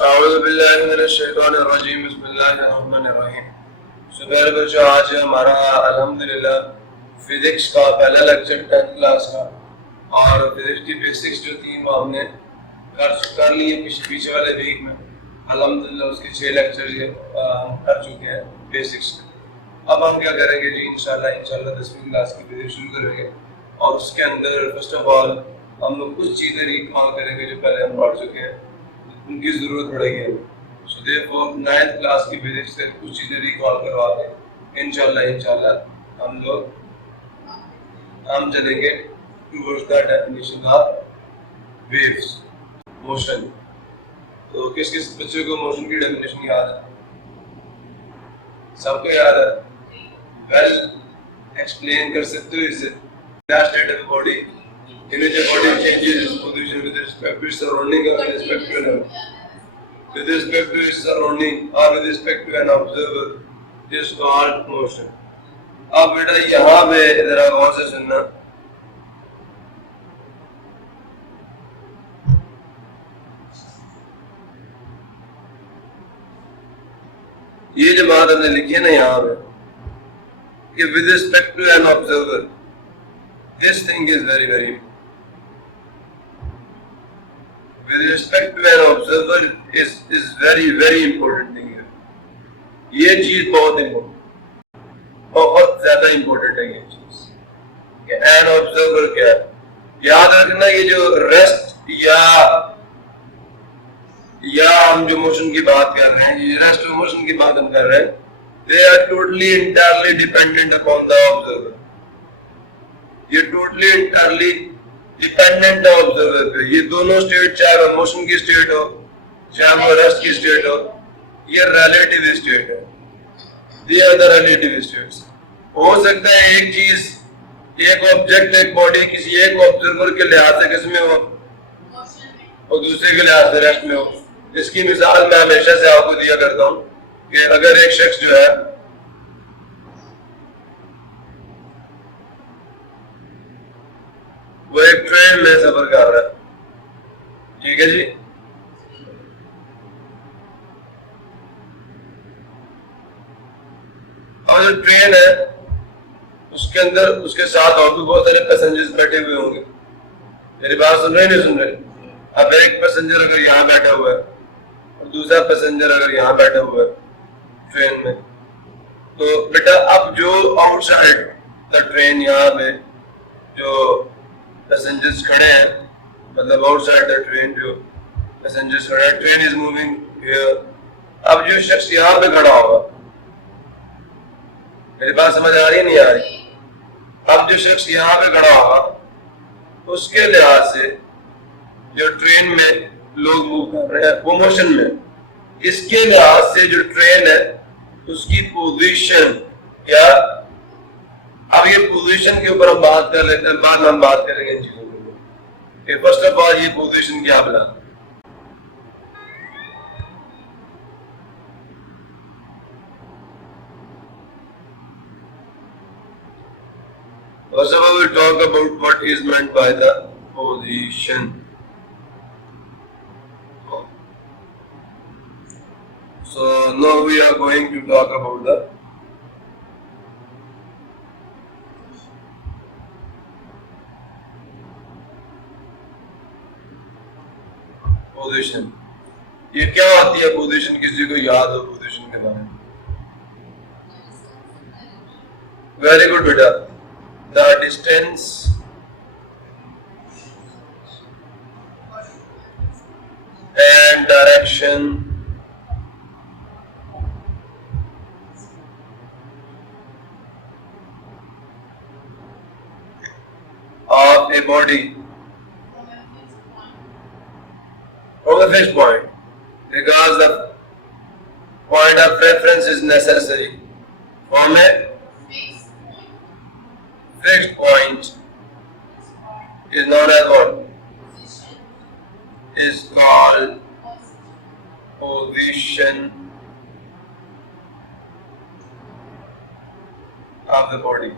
औज़ुबिल्लाहिमिनश्शैतानिर्रजीम बिस्मिल्लाहिर्रहमानिर्रहीम। सुबह बच्चों, आज हमारा अल्हम्दुलिल्लाह फिजिक्स का पहला लेक्चर 10th क्लास का, और फिजिक्स की बेसिक्स जो थी वो हमने कर लिए पीछे वाले वीक में। अल्हम्दुलिल्लाह उसके 6 लेक्चर हम कर चुके हैं बेसिक्स के। अब हम क्या करेंगे जी, इंशाल्लाह 10वीं क्लास की फिजिक्स शुरू करेंगे, और उसके अंदर फर्स्ट ऑफ ऑल हम लोग कुछ चीज़ें रिकॉल करेंगे जो पहले हम पढ़ चुके हैं, उनकी ज़रूरत पड़ेगी। सो देयरफॉर 9th क्लास की फिजिक्स से कुछ चीज़ें रिकॉल करवा के इंशाल्लाह हम चलेंगे towards the definition of waves, motion. तो किस किस बच्चों को मोशन की डेफिनेशन याद है? सबको याद है? वेल, एक्सप्लेन कर सकते हो इसे? क्या state of body in which a body changes its position with respect to its surrounding or with respect to its surrounding or with respect to an observer is called motion. अब बेटा यहाँ पे जरा गौर से सुनना। ये जो बात हमने लिखी है ना यहाँ पे कि with respect to an observer, this thing is very very with respect to an observer is very very important thing है। ये चीज बहुत ज्यादा इम्पोर्टेंट है ये चीज कि एन ऑब्जर्वर क्या है। याद रखना, ये जो रेस्ट या हम जो मोशन की बात कर रहे हैं, ये रेस्ट और मोशन की बात हम कर रहे हैं, they are totally entirely dependent upon the observer. ये टोटली इंटायरली डिपेंडेंट है ऑब्जर्वर पे। ये दोनों स्टेट, चाहे वो मोशन की स्टेट हो चाहे वो रेस्ट की स्टेट हो, ये रिलेटिव स्टेट है। ये अदर रिलेटिव स्टेट्स हो सकता है एक चीज, एक ऑब्जेक्ट, एक बॉडी किसी एक ऑब्जर्वर के लिहाज से किसमें हो और दूसरे के लिहाज से रेस्ट में हो। इसकी मिसाल मैं हमेशा से आपको दिया करता हूँ कि अगर एक शख्स जो है वो एक ट्रेन में सफर कर रहा है, ठीक है जी, और जो ट्रेन है उसके अंदर उसके साथ और भी बहुत सारे पैसेंजर्स बैठे हुए होंगे। मेरी बात सुन रहे नहीं सुन रहे? अब एक पैसेंजर अगर यहाँ बैठा हुआ है और दूसरा पैसेंजर अगर यहाँ बैठा हुआ है ट्रेन में, तो बेटा अब जो आउटसाइड द ट्रेन यहाँ पे जो पैसेंजर्स खड़े हैं, मतलब आउटसाइड द ट्रेन जो पैसेंजर्स खड़े हैं, ट्रेन इज मूविंग हियर। अब जो शख्स यहाँ पे खड़ा होगा, मेरी बात समझ आ रही है नहीं आ रही? अब जो शख्स यहाँ पे खड़ा होगा उसके लिहाज से जो ट्रेन में लोग मूव कर रहे हैं वो मोशन में, इसके लिहाज से जो ट्रेन है उसकी पोजीशन क्या, अब ये पोजीशन के ऊपर हम बात कर लेते हैं, बाद में हम बात करेंगे इन चीजों के। फर्स्ट ऑफ ऑल ये पोजीशन क्या बना, first of all we'll talk about what is meant by the position. So now we are going to talk about the position. ये क्या आती है पोजीशन? किसी को याद हो पोजीशन के बारे में? वेरी गुड बेटा। The distance and direction of a body from a fixed point, because the point of reference is necessary from a fixed point is known as what? Is called position of the body.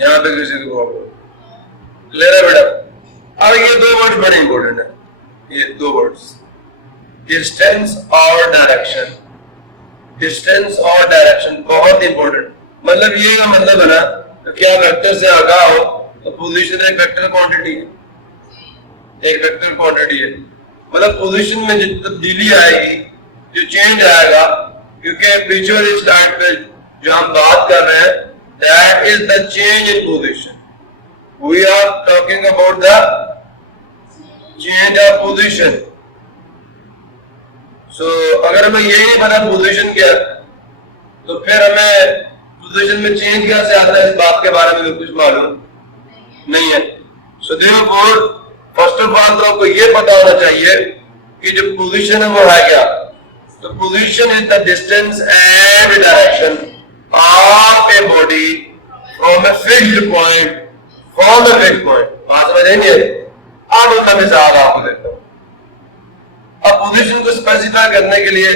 यहाँ पे किसी को problem clear है बेटा? अब ये दो word बड़े इंपॉर्टेंट है, ये दो वर्ड्स, डिस्टेंस और डायरेक्शन। डिस्टेंस और डायरेक्शन बहुत इंपॉर्टेंट। मतलब ये का मतलब है ना, तो क्या वेक्टर से आगा हो तो पोजीशन एक वेक्टर क्वांटिटी है, एक वेक्टर क्वांटिटी है। मतलब पोजीशन में जो तब्दीली आएगी, जो चेंज आएगा, क्योंकि विजुअल स्टार्ट पे जो हम बात कर रहे हैं, that is the change in position. We are talking about the change of position. So अगर हमें यही नहीं पता पोजीशन क्या, तो फिर हमें पोजीशन में चेंज कैसे आता है इस बात के बारे में कुछ मालूम नहीं है। So therefore first of all तो आपको ये पता होना चाहिए कि जो पोजीशन है वो है क्या। तो position is the distance and direction of a body from a fixed point, from a fixed point. बात समझ आई नहीं? अब मैं मिसाल आपको देता हूं। अब पोजीशन को स्पेसिफाई करने के लिए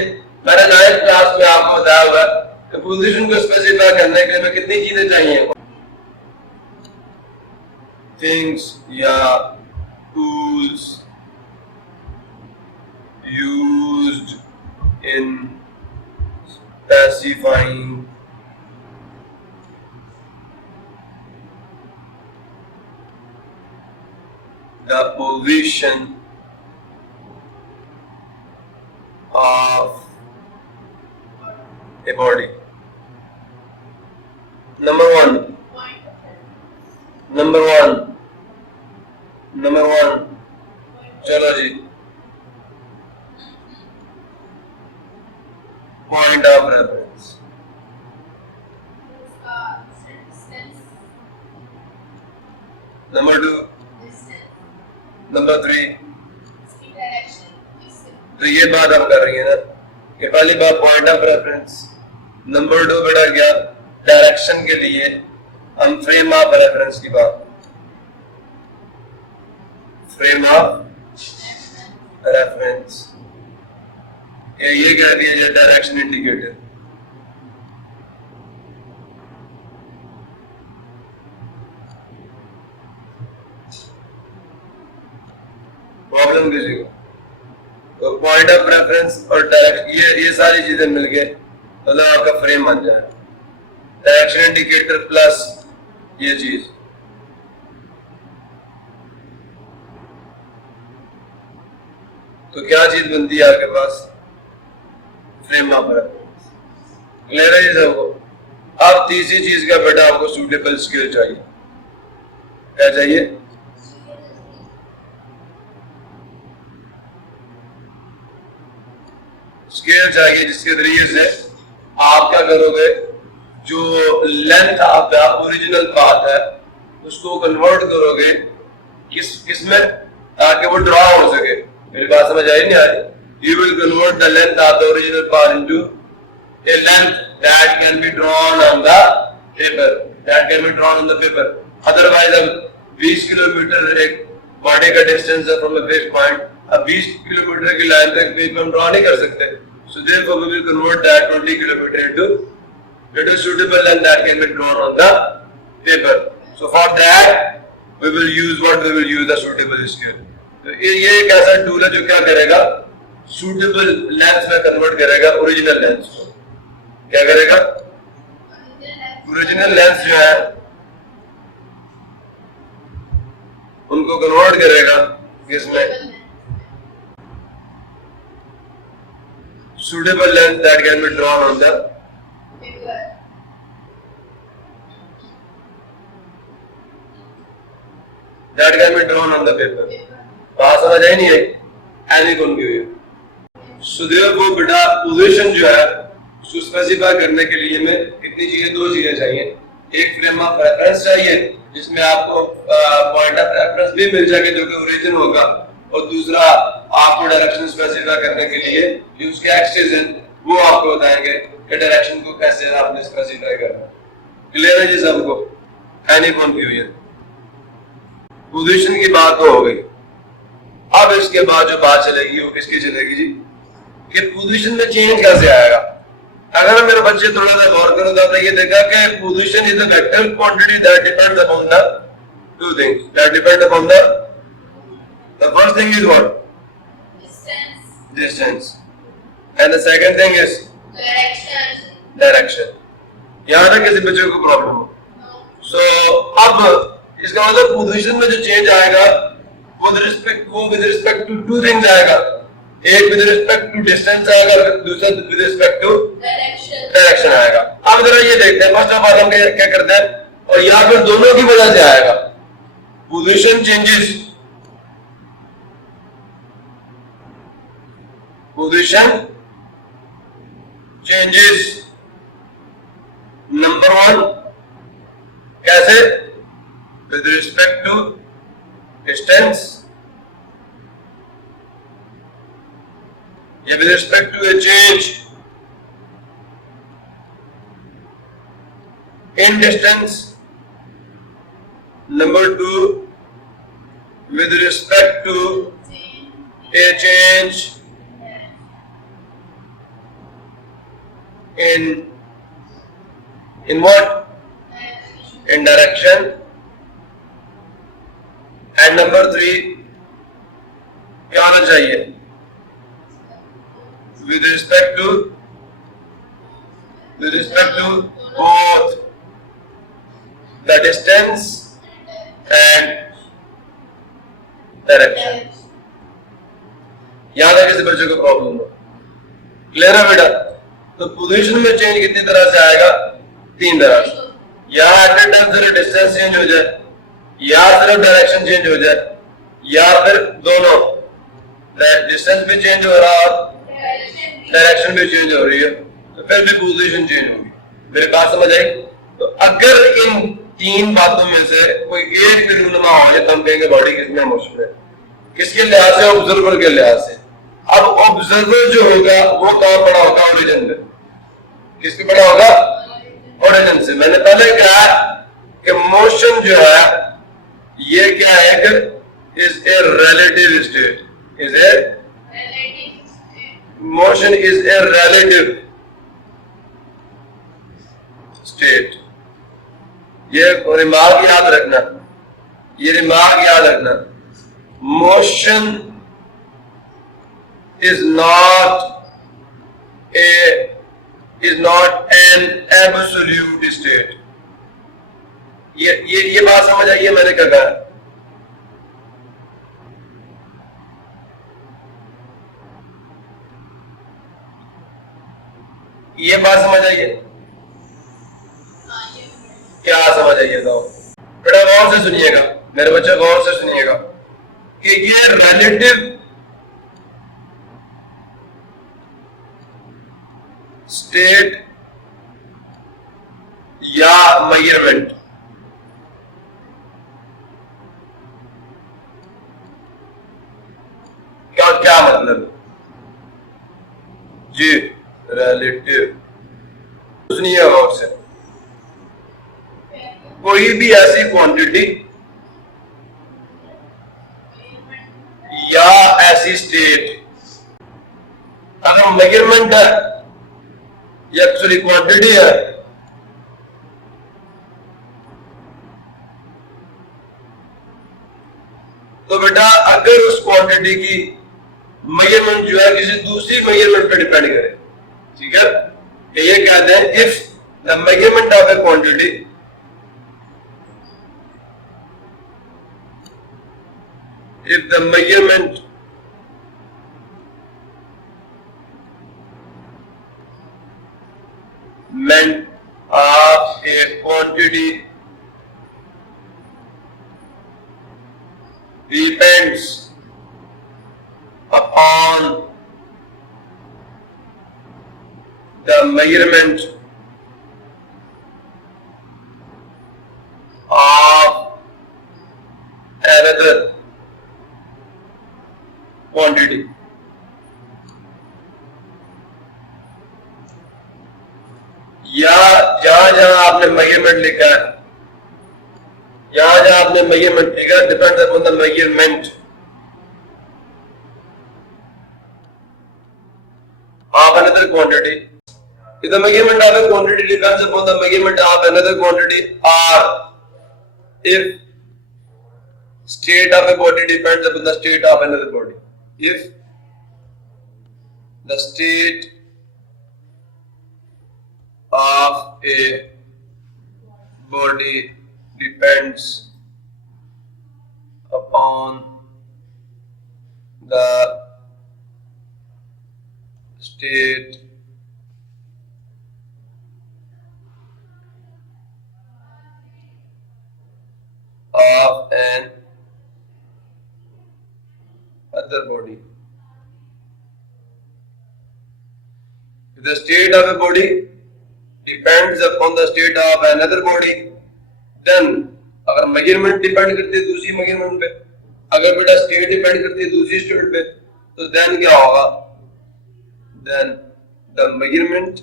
मैंने 9th क्लास में आपको बताया हुआ है कि पोजीशन को स्पेसिफाई करने के लिए हमें कितनी चीजें चाहिए, थिंग्स या tools used in specifying the position of a body. Number one. चलो जी, point of reference. Number two. Number three. तो ये बात हम कर रही है ना कि पहली बात पॉइंट ऑफ रेफरेंस। नंबर 2 बेटा क्या, डायरेक्शन के लिए हम फ्रेम ऑफ रेफरेंस की बात, फ्रेम ऑफ रेफरेंस ये कह दिया जाए डायरेक्शन इंडिकेटर। प्रॉब्लम किसी को तो पॉइंट ऑफ रेफरेंस और डायरेक्शन, ये सारी चीजें मिलके मतलब आपका फ्रेम बन जाए। डायरेक्शन इंडिकेटर प्लस ये चीज, तो क्या चीज बनती है आपके पास, फ्रेम ऑफ रेफरेंस। क्लियर है सबको? अब तीसरी चीज का बेटा आपको सूटेबल स्केल चाहिए। क्या चाहिए? स्केल चाहिए जिसके जरिए से आप क्या करोगे, जो लेंथ आपका ओरिजिनल पाथ है उसको कन्वर्ट करोगे किस में, ताकि वो ड्रॉ हो सके। मेरी बात समझ आई नहीं आ रही? You will convert the length of the original path into a length that can be drawn on the paper. That can be drawn on the paper. Otherwise, अब 20 किलोमीटर एक बॉडी का डिस्टेंस है फ्रॉम a fixed point, अब 20 kilometre की line तक paper हम draw नहीं कर सकते। So therefore, we will convert that 20 kilometer into a suitable length that can be drawn on the paper. So for that, we will use what? We will use the suitable scale. तो ये एक ऐसा tool है जो क्या करेगा, suitable length में convert करेगा ओरिजिनल लेंथ को। क्या करेगा? ओरिजिनल लेंथ जो है उनको कन्वर्ट करेगा किसमें? suitable length that can be drawn on the paper. That can be drawn on the paper. बात समझ आई नहीं है? Any confusion? So therefore बेटा पोजीशन जो है उसको स्पेसिफाई करने के लिए हमें कितनी चीजें, दो चीजें चाहिए। एक फ्रेम ऑफ रेफरेंस चाहिए जिसमें आपको पॉइंट ऑफ रेफरेंस भी मिल जाएगा जो कि ओरिजिन होगा, और दूसरा आपको डायरेक्शन स्पेसिफाई करने के लिए जो उसके एक्सिस है वो आपको बताएंगे कि डायरेक्शन को कैसे आपने स्पेसिफाई करना है। क्लियर है जी सबको? Any confusion? पोजीशन की बात तो हो गई। अब इसके बाद जो बात चलेगी वो किसकी चलेगी जी, कि पोजीशन में चेंज कैसे आएगा। अगर मेरे बच्चे थोड़ा सा गौर करो तो आपने ये देखा कि position is the vector quantity that depends upon the two things that depend upon the first thing is what distance and the second thing is direction यहाँ तक किसी बच्चे को प्रॉब्लम हो सो अब इसका मतलब पोजीशन में जो चेंज आएगा वो with respect to two things आएगा एक विद रिस्पेक्ट टू डिस्टेंस आएगा दूसरा विद रिस्पेक्ट टू डायरेक्शन आएगा अब जरा ये देखते हैं फर्स्ट ऑफ ऑल हम क्या करते हैं और यहाँ पर दोनों की वजह से आएगा position changes position changes number 1 कैसे with respect to distance या with respect to a change in distance number 2 with respect to a change in what in direction and number 3 क्या होना चाहिए with respect to both the distance and direction याद है किसी बच्चे को problem हो क्लियर है बेटा तो पोजीशन में चेंज कितनी तरह से आएगा 3 तरह से या एट ए टाइम सिर्फ डिस्टेंस चेंज हो जाए या सिर्फ डायरेक्शन चेंज हो जाए या फिर दोनों डिस्टेंस भी चेंज हो रहा है और डायरेक्शन भी चेंज हो रही है तो फिर भी पोजीशन चेंज होगी मेरे बात समझ आई तो अगर इन 3 बातों में से कोई एक भी रूनुमा हो या तो हम कहेंगे बॉडी किसमें मोशन है किसके लिहाज से ऑब्जर्वर के लिहाज से अब ऑब्जर्वर जो होगा वो कहां पड़ा होगा ओरिजिन में किसके पड़ा होगा ओरिजिन से मैंने पहले कहा कि मोशन जो है ये क्या है कि is a relative state is a motion is a relative state ये रिमार्क याद रखना motion is not an absolute state ये बात समझ आई है मैंने क्या कहा ये बात समझ आई है क्या समझ आई है तो बेटा गौर से सुनिएगा मेरे बच्चे गौर से सुनिएगा कि ये रिलेटिव स्टेट या मेजरमेंट क्या मतलब जी रिलेटिव सुनिए और से कोई भी ऐसी क्वांटिटी या ऐसी स्टेट अगर मेजरमेंट है या एक्चुअली क्वांटिटी है तो बेटा अगर उस क्वांटिटी की मेजरमेंट जो है किसी दूसरी मेजरमेंट पर डिपेंड करे ठीक है तो ये कहते हैं if the measurement of A quantity if the measurement of a quantity depends upon the measurement of another quantity या जहां आपने मेजरमेंट लिखा है जहां आपने मेजरमेंट लिखा depends upon the measurement of another quantity If the measurement of a quantity depends upon the measurement of another quantity, or if state of a body depends upon the state of another body. If the state of a body depends upon the state of an other body. If the state of a body depends upon the state of another body, then अगर measurement depend करती है दूसरी measurement पे, अगर बेटा state depend करती है दूसरी स्टेट पे, तो देन क्या होगा? Then the measurement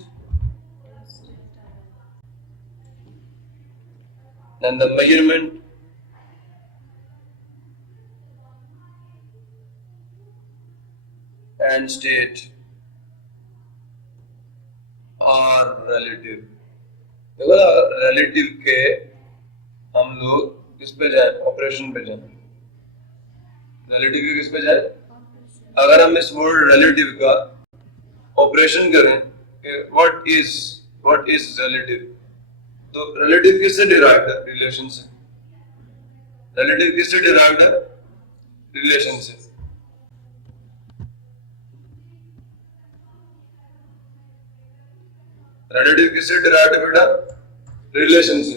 and state are relative. देखो relative के हम लोग किस पे जाए? ऑपरेशन पे जाए। रिलेटिव के किस पे जाए? अगर हम इस वर्ड रिलेटिव का ऑपरेशन करें व्हाट इज रिलेटिव, तो रिलेटिव किससे डिराइव्ड है? रिलेशन से। रिलेटिव किससे डिराइव्ड है? रिलेशन से। रिलेटिव किससे डिराइव्ड है बेटा? रिलेशन से।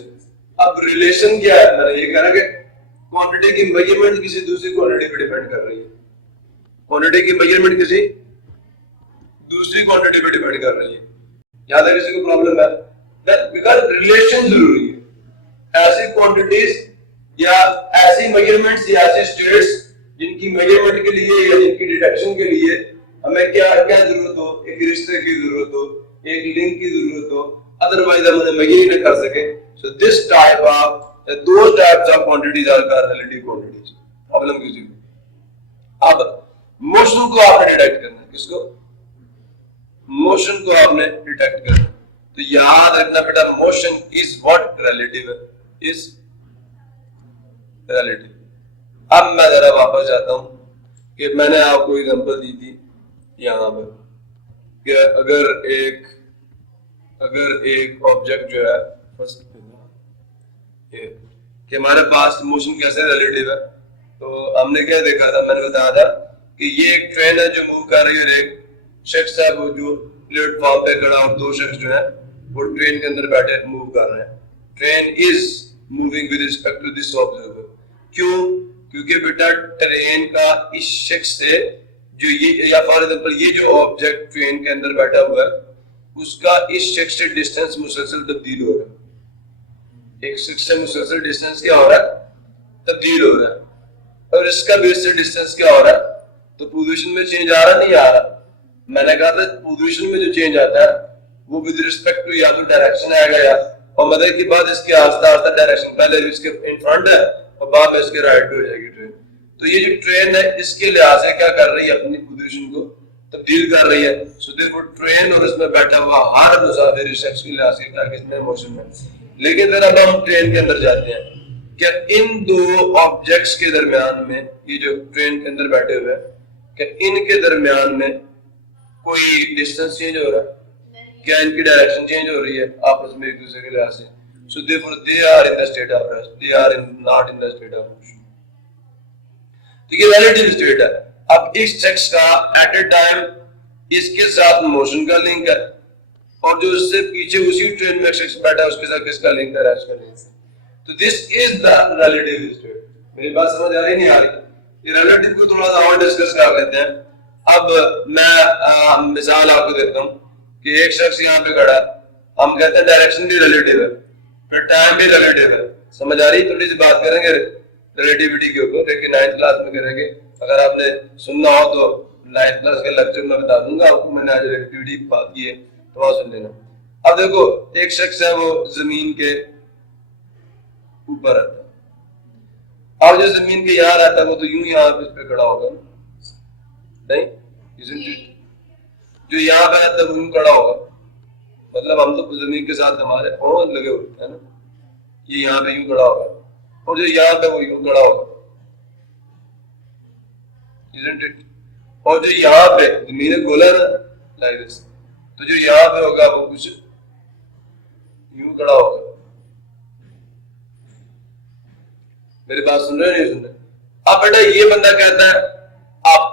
अब रिलेशन क्या है? मैंने ये कहा कि क्वांटिटी की मेजरमेंट किसी दूसरी क्वांटिटी पे डिपेंड कर रही है। क्वांटिटी की मेजरमेंट किसी दूसरी क्वांटिटी पे डिपेंड कर रही है। याद है किसी को प्रॉब्लम है? बिकॉज रिलेशन जरूरी है। ऐसी क्वांटिटीज या ऐसी मेजरमेंट्स या ऐसी स्टेट्स जिनकी मेजरमेंट के लिए या जिनकी डिटेक्शन के लिए हमें क्या क्या जरूरत हो? एक रिश्ते की जरूरत हो, एक लिंक की जरूरत हो, अदरवाइज हम उन्हें मेजर ही नहीं कर सके। So this type of those types of quantities are called relative quantities. Problem किसी को। अब मोशन को आपने डिटेक्ट करना है। किसको? मोशन को आपने डिटेक्ट करना है। तो याद रखना बेटा, मोशन इज व्हाट? रिलेटिव है, इज रिलेटिव। अब मैं जरा वापस जाता हूं कि मैंने आपको एग्जांपल दी थी यहां पर कि अगर एक ऑब्जेक्ट जो है फर्स्ट कि हमारे पास मोशन कैसे रिलेटिव है, तो हमने क्या देखा था? मैंने बताया था कि ये एक ट्रेन है जो मूव कर रही है और एक शख्स है वो जो प्लेटफॉर्म पे खड़ा और दो शख्स जो है वो ट्रेन के अंदर बैठे मूव कर रहे हैं। Train is moving with respect to this observer. क्यों? क्योंकि बेटा ट्रेन का इस शख्स से जो ये या फॉर एग्जांपल ये जो ऑब्जेक्ट ट्रेन के अंदर बैठा हुआ है उसका इस शख्स से डिस्टेंस मुसलसल तब्दील हो रहा है। एक शख्स से मुसलसल डिस्टेंस क्या हो रहा है? तब्दील हो रहा है। और इसका भी इससे डिस्टेंस क्या हो रहा है? तो पोजीशन में चेंज आ रहा नहीं आ रहा? मैंने कहा था पोजीशन में जो चेंज आता है वो विद रिस्पेक्ट टू या तो डायरेक्शन आएगा या और मदर के बाद इसके आस्ता आस्ता डायरेक्शन, पहले इसके इन फ्रंट है और बाद में इसके राइट पे हो जाएगी ट्रेन। तो ये जो ट्रेन है इसके लिहाज से क्या कर रही है? अपनी पोजीशन को तब्दील कर रही है। सो देयरफॉर ट्रेन और इसमें बैठा हुआ हर मुसाफिर इस शख्स के लिहाज से क्या किसमें मोशन में। लेकिन फिर अब हम ट्रेन के अंदर जाते हैं, क्या इन दो ऑब्जेक्ट्स के दरमियान में, ये जो ट्रेन के अंदर बैठे हुए हैं, क्या इनके दरमियान में कोई डिस्टेंस चेंज हो रहा है? क्या इनकी डायरेक्शन चेंज हो रही है आपस में एक दूसरे के लिहाज से? So therefore they are in the state of rest, they are not in the state of motion. तो ये रिलेटिव स्टेट है। अब इस शख्स का एट ए टाइम इसके साथ मोशन का लिंक है और जो उससे पीछे उसी ट्रेन में शख्स बैठा है उसके साथ किसका लिंक है? रेस्ट का लिंक है। तो this is the relative state. मेरी बात समझ आ रही नहीं आ रही? ये रिलेटिव को थोड़ा सा और डिस्कस कर लेते हैं। अब मैं मिसाल आपको देता हूँ कि एक शख्स यहाँ पे खड़ा है, हम कहते हैं डायरेक्शन भी रिलेटिव है, फिर टाइम भी रिलेटिव है। समझ आ रही? थोड़ी सी बात करेंगे रिलेटिविटी के ऊपर, लेकिन 9th क्लास में करेंगे। अगर आपने सुनना हो तो 9th क्लास के लेक्चर में बता दूंगा आपको, मैंने आज रिलेटिविटी की बात की है तो वहां सुन लेना। अब देखो एक शख्स है वो जमीन के ऊपर रहता है, अब जो जमीन के यहाँ रहता है वो तो यूं यहाँ पे खड़ा होगा नहीं, जो यहाँ पे रहता है वो यूं खड़ा होगा मतलब हम तो जमीन के साथ हमारे पाँव लगे होते हैं ना, ये यहाँ पे यूं खड़ा होगा और जो यहाँ पे वो यूं खड़ा होगा, isn't it? और जो यहाँ पे जमीन गोला ना लाइक दिस, तो जो यहाँ पे होगा वो कुछ यूं खड़ा होगा। मेरी बात सुन रहे नहीं सुन रहे? अब बेटा ये बंदा कहता है आप,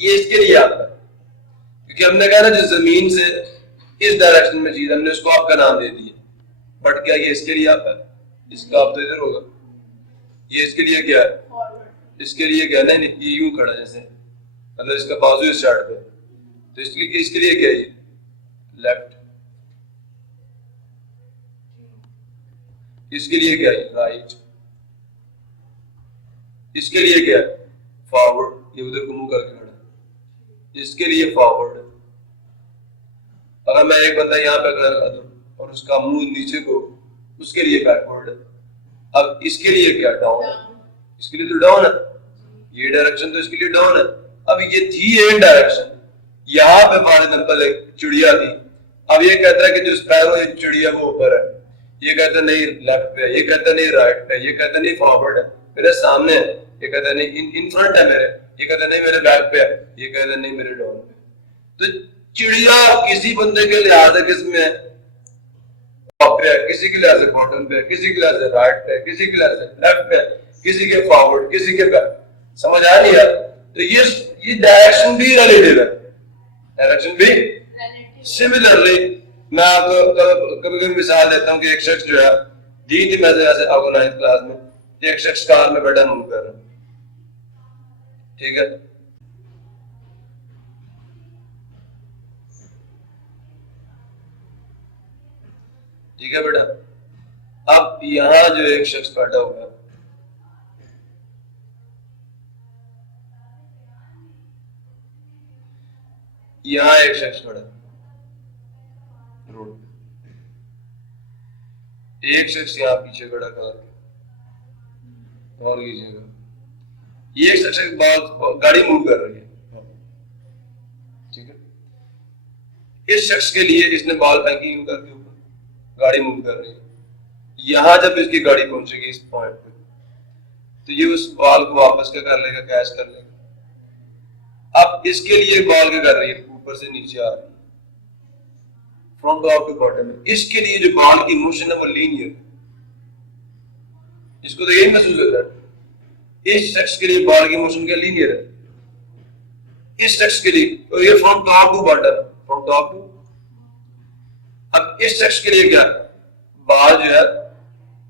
ये इसके लिए आता है क्योंकि हमने कहा ना जो जमीन से इस डायरेक्शन में चीज, हमने उसको आपका नाम दे दिया, बट क्या ये इसके लिए आता है? इसका आप तो इधर होगा, ये इसके लिए क्या है? इसके लिए क्या? नहीं ये यूं खड़ा जैसे, मतलब इसका बाजू इस साइड पे, तो इसके लिए क्या है? ये लेफ्ट। इसके लिए क्या है? राइट। इसके लिए क्या है? फॉरवर्ड। ये उधर को मुंह करके खड़ा, इसके लिए फॉरवर्ड। अगर मैं एक बंदा यहाँ पे खड़ा कर दूं और उसका मुंह नीचे को, उसके लिए बैकवर्ड। अब इसके लिए क्या? डाउन। इसके लिए तो डाउन है, ये डायरेक्शन तो इसके लिए डाउन है। अब ये थी एन डायरेक्शन, यहाँ पे फॉर एग्जांपल एक चिड़िया थी, अब ये कहता है कि जो स्पैरो है चिड़िया वो ऊपर है, ये कहता नहीं लेफ्ट पे, ये कहता नहीं राइट पे, ये कहता नहीं फॉरवर्ड है, मेरे सामने है, ये कहता नहीं इन फ्रंट है मेरे, ये कहता नहीं मेरे बैक पे है, ये कहता नहीं मेरे डाउन पे। तो चिड़िया किसी बंदे के लिहाज से किसमें है? टॉप पे है, किसी के लिहाज से बॉटम पे है, किसी के लिहाज से राइट पे है, किसी के लिहाज से लेफ्ट पे है, किसी के फॉरवर्ड, किसी के बैक। समझ आ रही है? तो ये डायरेक्शन भी रिलेटिव है, डायरेक्शन भी सिमिलरली। मैं आपको कभी कभी मिसाल देता हूँ कि एक शख्स जो है दी थी मैंने ऐसे आपको 9th क्लास में, एक शख्स कार में बैठा मूव कर रहा है, ठीक है, ठीक है बेटा। अब यहां जो एक शख्स बैठा हुआ है, यहां एक शख्स खड़ा है रोड पे, एक शख्स यहाँ पीछे खड़ा कर और कीजिएगा, ये एक शख्स गाड़ी मूव कर रही है, ठीक है। इस शख्स के लिए इसने बॉल फेंकी यूं करके ऊपर, गाड़ी मूव कर रही है, यहां जब इसकी गाड़ी पहुंचेगी इस पॉइंट पे, तो ये उस बॉल को वापस क्या कर लेगा? कैच कर लेगा। अब इसके लिए बॉल क्या कर रही है? ऊपर से नीचे आ रही है, फ्रॉम टॉप टू बॉटम। इसके लिए जो बॉल की मोशन है वो लीनियर, इसको तो यही महसूस होता है। इस शख्स के लिए बॉल की मोशन क्या? लीनियर है। इस शख्स के लिए तो ये from top to bottom, from top to. अब इस शख्स के लिए क्या? बॉल जो है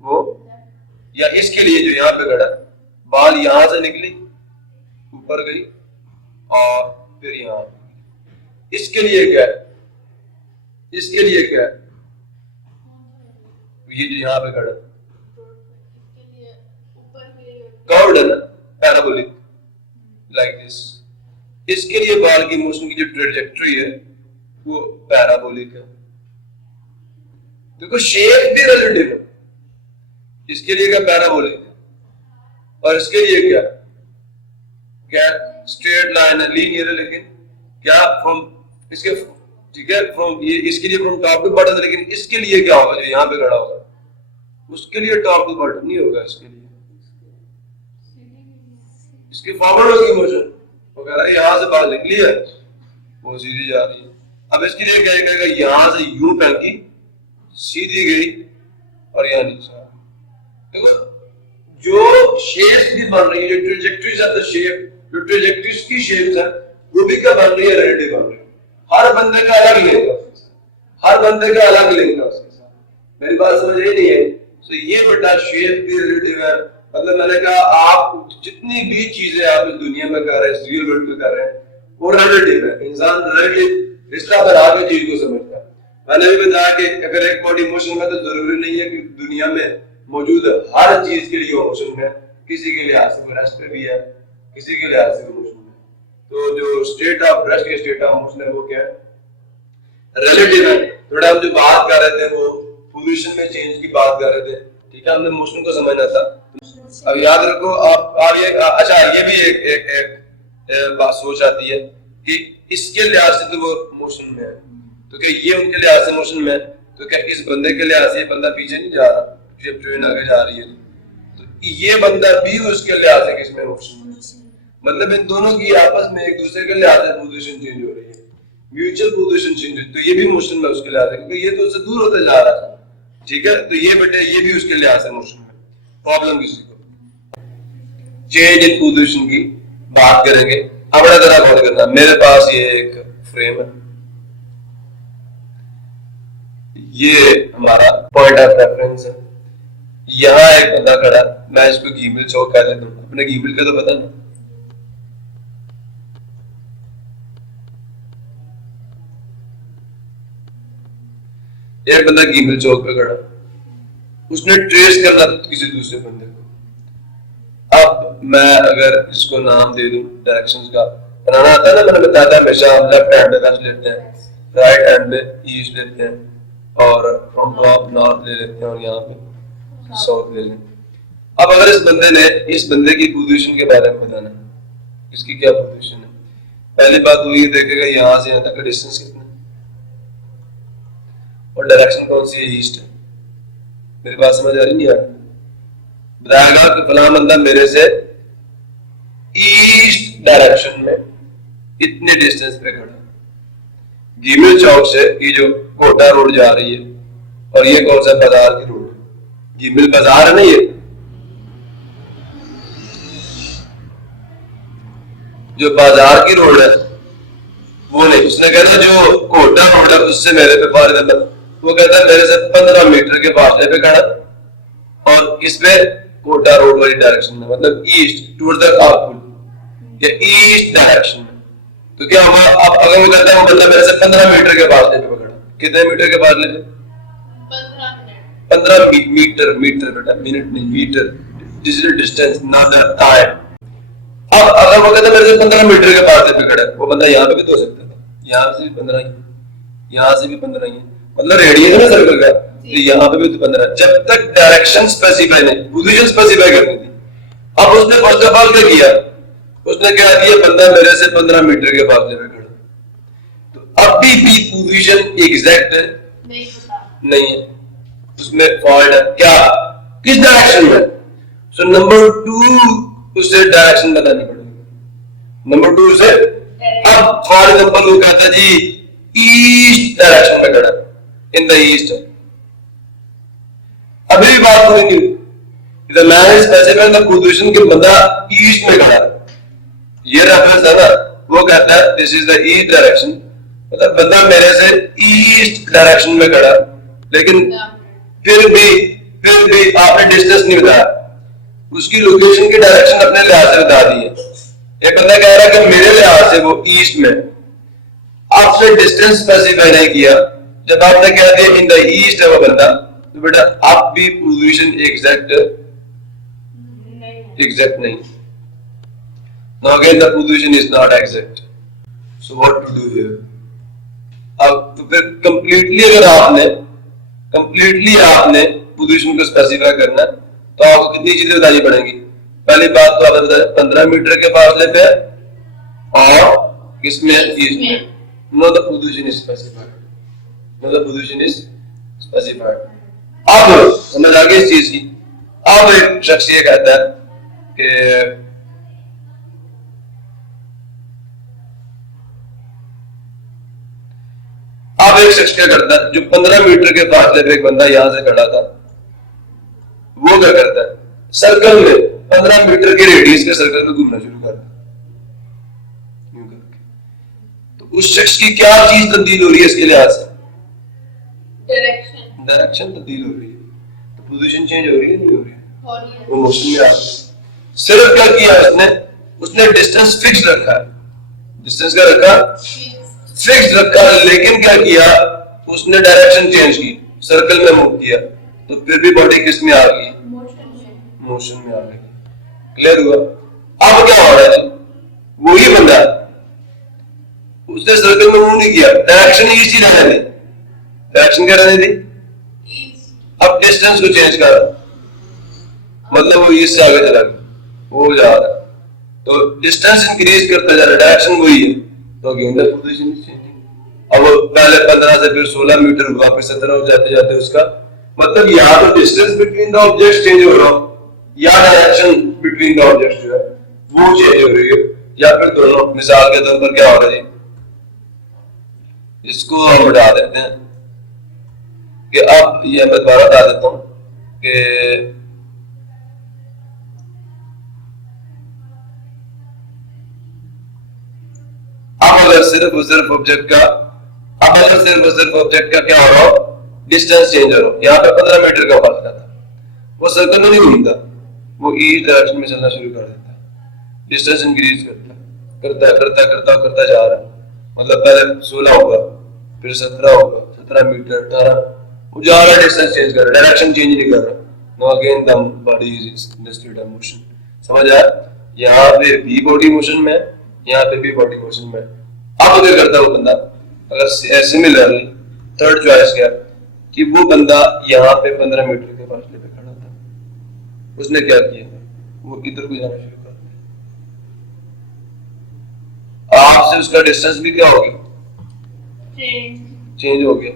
वो, या इसके लिए जो यहाँ पे खड़ा, बॉल यहां से निकली ऊपर गई और फिर यहां, इसके लिए क्या है? इसके लिए क्या है? ये जो यहाँ पे खड़ा कर्व्ड है ना, पैराबोलिक लाइक दिस। इसके लिए बॉल की मोशन की जो ट्रेजेक्टरी है वो पैराबोलिक है। देखो शेप भी रिलेटिव है, इसके लिए क्या? पैराबोलिक है, और इसके लिए क्या? क्या स्ट्रेट लाइन है, लीनियर है, लेकिन क्या फ्रॉम इसके, ठीक है, फ्रॉम ये इसके लिए फ्रॉम टॉप टू बॉटम, लेकिन इसके लिए क्या होगा? जो यहाँ पे खड़ा होगा उसके लिए टॉप टू बॉटम नहीं होगा, इसके लिए इसके फॉरवर्ड होगी मोशन, वो कह रहा है यहाँ से बाहर निकली है वो सीधी जा रही है। अब इसके लिए क्या कहेगा? यहाँ से यूं फेंकी, सीधी गई और यहाँ नीचे। देखो जो शेप भी बन रही है, जो ट्रेजेक्टरीज ऑफ द शेप, जो ट्रेजेक्टरीज की शेप्स है वो भी क्या बन रही है? रिलेटिव बन रही है। हर बंदे का अलग लेगा, हर बंदे का अलग लेगा उसके साथ। मेरी बात समझ रही नहीं है? तो ये बेटा शेप भी रिलेटिव है। मतलब मैंने कहा आप जितनी भी चीजें आप इस दुनिया में कर रहे हैं, इस रियल वर्ल्ड में कर रहे हैं, वो रिलेटिव है। इंसान रिलेटिव इस तरह पर आके चीज को समझता है। मैंने भी बताया कि अगर एक बॉडी मोशन में, तो जरूरी नहीं है कि दुनिया में मौजूद हर चीज के लिए मोशन है, किसी के लिहाज से रेस्ट पे भी है, किसी के लिहाज से मोशन है। तो जो स्टेट ऑफ रेस्ट के स्टेट ऑफ मोशन है वो क्या है? रिलेटिव है। थोड़ा हम जो बात कर रहे थे वो पोजीशन में चेंज की बात कर रहे थे, ठीक है, हमने मोशन को समझना था। अब याद रखो आप ये, अच्छा ये भी एक बात सोच आती है कि इसके लिहाज से तो वो मोशन में है, तो क्या ये उनके लिहाज से मोशन में है? तो क्या इस बंदे के लिहाज से ये बंदा पीछे नहीं जा रहा जब ट्रेन आगे जा रही है? तो ये बंदा भी उसके लिहाज से किसमें मोशन में, मतलब इन दोनों की आपस में एक दूसरे के लिहाज से पोजीशन चेंज हो रही है, म्यूचुअल पोजीशन चेंज। तो ये भी मोशन में उसके लिहाज से, क्योंकि ये तो उससे दूर होते जा रहा था, ठीक है। तो ये बेटे ये भी उसके लिहाज से मोशन में। प्रॉब्लम किसी को चेंज इन पोजीशन की बात करेंगे। अब बड़ा तरह गौर करना, मेरे पास ये एक फ्रेम है, ये हमारा पॉइंट ऑफ रेफरेंस है, यहाँ एक बंदा खड़ा, मैं इसको गीबिल चौक कह लेता हूँ, अपने गीबिल का तो पता ना। एक बंदा गीबिल चौक पे खड़ा, उसने ट्रेस करना था किसी दूसरे बंदे को। अब मैं अगर इसको नाम दे दूं, डायरेक्शंस का बनाना आता है ना, मैंने बताया था हमेशा हम लेफ्ट हैंड पे वेस्ट लेते हैं, राइट हैंड पे ईस्ट लेते हैं, और फ्रॉम टॉप नॉर्थ ले लेते हैं, और यहाँ पे साउथ ले लेते हैं। अब अगर इस बंदे ने इस बंदे की पोजीशन के बारे में बताना, इसकी क्या पोजीशन है, पहली बात वो ये देखेगा यहाँ से यहाँ तक का डिस्टेंस कितना है, और डायरेक्शन कौन सी है, ईस्ट है। मेरी बात समझ आ रही नहीं यार? बताएगा कि फलां बंदा मेरे से ईस्ट डायरेक्शन में इतने डिस्टेंस पे खड़ा, गीबिल चौक से ये जो कोटा रोड जा रही है, और ये कौन सा बाजार की रोड है, गीबिल बाजार है ना, ये जो बाजार की रोड है वो नहीं। उसने कहना जो कोटा रोड है उससे मेरे पे फॉर एग्जाम्पल वो कहता है मेरे से 15 मीटर के फासले पे खड़ा, और इसमें कोटा रोड वाली डायरेक्शन में, मतलब ईस्ट टूवर्ड द कापुल या ईस्ट डायरेक्शन में। तो क्या हुआ, अब अगर वो कहता है वो बंदा मेरे से 15 मीटर के फासले पे खड़ा, कितने मीटर के फासले पे, 15 मीटर, मीटर बेटा मिनट नहीं, metre, this is distance not the time. अब अगर वो कहता है मेरे से 15 मीटर के फासले पे खड़ा, वो बंदा यहाँ पे भी तो हो सकता था, यहाँ से भी 15 ही, यहाँ से भी 15 ही, मतलब रेडियस है ना सर्कल का, तो यहाँ पे भी तो 15, जब तक डायरेक्शन स्पेसिफाई नहीं, पोजीशन स्पेसिफाई करनी थी। अब उसने फर्स्ट ऑफ ऑल क्या किया, उसने कह दिया बंदा मेरे से 15 मीटर के फासले पे खड़ा, तो अभी भी पोजीशन एग्जैक्ट नहीं है, उसमें फॉल्ट है। क्या, किस डायरेक्शन में? सो नंबर 2 उससे डायरेक्शन बतानी पड़ेगी, नंबर 2 से। अब फॉर एग्जांपल वो कहता जी ईस्ट डायरेक्शन में खड़ा, इन द ईस्ट, अभी भी बात पूरी नहीं हुई। The man is specifying the position के बंदा ईस्ट में खड़ा, ये रेफरेंस है ना, वो कहता है this is the east direction, मतलब बंदा मेरे से ईस्ट डायरेक्शन में खड़ा, लेकिन फिर भी आपने डिस्टेंस नहीं बताया, उसकी लोकेशन की डायरेक्शन अपने लिहाज से बता दी है। एक बंदा कह रहा है कि मेरे लिहाज से वो ईस्ट में, आपसे डिस्टेंस स्पेसिफाई नहीं किया, जब आपने कह दिया इन द ईस्ट है वो बंदा, तो बेटा आप भी पोजीशन एग्जैक्ट नहीं। Now again the position is not exact. So what to do here? अब तो फिर कंप्लीटली आपने पोजीशन को स्पेसिफाई करना है, तो आपको कितनी चीजें बतानी पड़ेंगी। पहली बात तो आपने बताया 15 मीटर के फासले पे, और किसमें, ईस्ट में। Know the position is specified, अब समझ आ गई इस चीज की। अब एक शख्स ये कहता है कि अब एक शख्स क्या करता है, जो 15 मीटर के फासले पे एक बंदा यहां से खड़ा था, वो क्या करता है, सर्कल में 15 मीटर के रेडियस के सर्कल में घूमना शुरू करता है। तो उस शख्स की क्या चीज तब्दील हो रही है इसके लिहाज से, डायरेक्शन तब्दील हो रही है, तो पोजीशन चेंज हो रही है, नहीं हो रही है, वो मोशन में आ रहा है। सिर्फ क्या किया उसने डिस्टेंस फिक्स रखा है, डिस्टेंस का रखा फिक्स रखा, लेकिन क्या किया उसने डायरेक्शन चेंज की, सर्कल में मूव किया, तो फिर भी बॉडी किस में आ गई, मोशन में आ गई। क्लियर हुआ? अब क्या हो रहा है, वही बंदा उसने सर्कल में मूव नहीं किया, डायरेक्शन ईस्ट ही रहने दी, डायरेक्शन क्या रहने दी, अब डिस्टेंस को चेंज कर, मतलब वो ईस्ट से आगे चला गया, वो जा रहा है, तो डिस्टेंस इंक्रीज करता जा रहा है, डायरेक्शन वही है, तो again the position is changing. अब वो पहले 15 से फिर 16 मीटर हुआ, फिर 17 हो जाते जाते उसका मतलब या तो distance between the objects change हो रहा हो या डायरेक्शन बिटवीन द ऑब्जेक्ट्स जो है वो चेंज हो रही है, या फिर दोनों। मिसाल के तौर पर क्या हो रहा है जी, इसको हम बढ़ा देते हैं कि अब ये मैं दोबारा बता देता हूं कि अब अगर सिर्फ ऑब्जेक्ट का क्या हो रहा हो, डिस्टेंस चेंज हो रहा हो, यहाँ पे 15 मीटर का फासला था, वो सर्कल में नहीं घूमता, वो ईच डायरेक्शन में चलना शुरू कर देता है, डिस्टेंस इंक्रीज करता जा रहा है। मतलब पहले 16 होगा, फिर 17 होगा, 17 मीटर, 18, वो जा रहा है, डिस्टेंस चेंज कर रहा है, डायरेक्शन चेंज नहीं कर रहा। No again the body is in the state of motion. समझ आया? यहाँ पे भी बॉडी मोशन में, यहाँ पे भी बॉडी मोशन में। अब क्या करता है वो बंदा, अगर सिमिलरली थर्ड चॉइस क्या कि वो बंदा यहाँ पे 15 मीटर के फासले पे खड़ा था, उसने क्या किया, वो इधर को जाना शुरू कर दिया। आपसे उसका डिस्टेंस भी क्या हो गया, चेंज हो गया।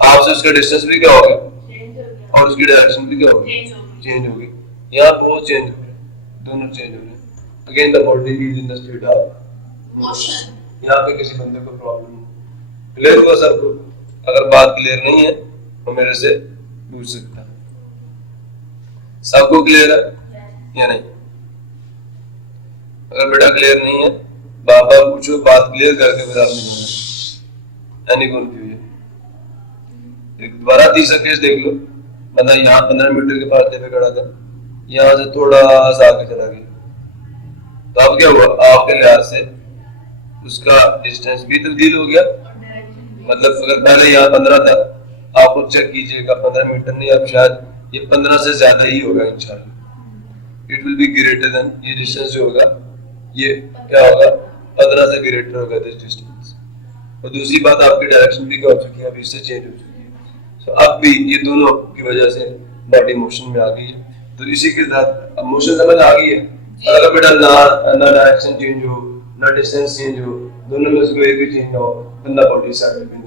आपसे उसका डिस्टेंस भी क्या हो गया, और उसकी डायरेक्शन भी क्या हो गई, चेंज हो गई। यहाँ बहुत चेंज हो गया, दोनों चेंज हो गए। Again the body is in the state of motion. यहाँ पे किसी बंदे को प्रॉब्लम क्लियर हुआ सबको? अगर बात क्लियर नहीं है तो मेरे से पूछ सकता है। सबको क्लियर है या नहीं? अगर बेटा क्लियर नहीं है बार बार पूछो, बात क्लियर करके फिर आपने एनी कंफ्यूजन। दोबारा तीसरा केस देख लो, बंदा यहाँ 15 मीटर के फासले पे खड़ा था, यहाँ से थोड़ा सा आगे चला गया, तो अब क्या हुआ, आपके लिहाज से उसका डिस्टेंस भी तब्दील हो गया। मतलब अगर पहले यहाँ 15 था, आप खुद चेक कीजिएगा 15 मीटर नहीं, अब शायद ये 15 से ज्यादा ही होगा इंशाल्लाह। It will be greater than, ये डिस्टेंस जो होगा ये क्या होगा, 15 से ग्रेटर होगा दिस डिस्टेंस। और दूसरी बात, आपकी डायरेक्शन भी क्या हो चुकी है, अभी इससे चेंज हो चुकी है। तो अब भी ये दोनों की वजह से बॉडी मोशन में आ गई है। तो इसी के साथ अब मोशन समझ आ गई है। अगर बेटा ना डायरेक्शन चेंज हो ना डिस्टेंस चेंज हो, दोनों में से कोई एक भी चेंज हो, बंदा बॉडी साइड में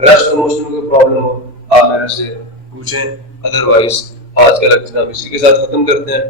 रेस्ट और मोशन में कोई प्रॉब्लम हो आप मेरे से पूछें। अदरवाइज आज का लेक्चर हम इसी के साथ खत्म करते हैं।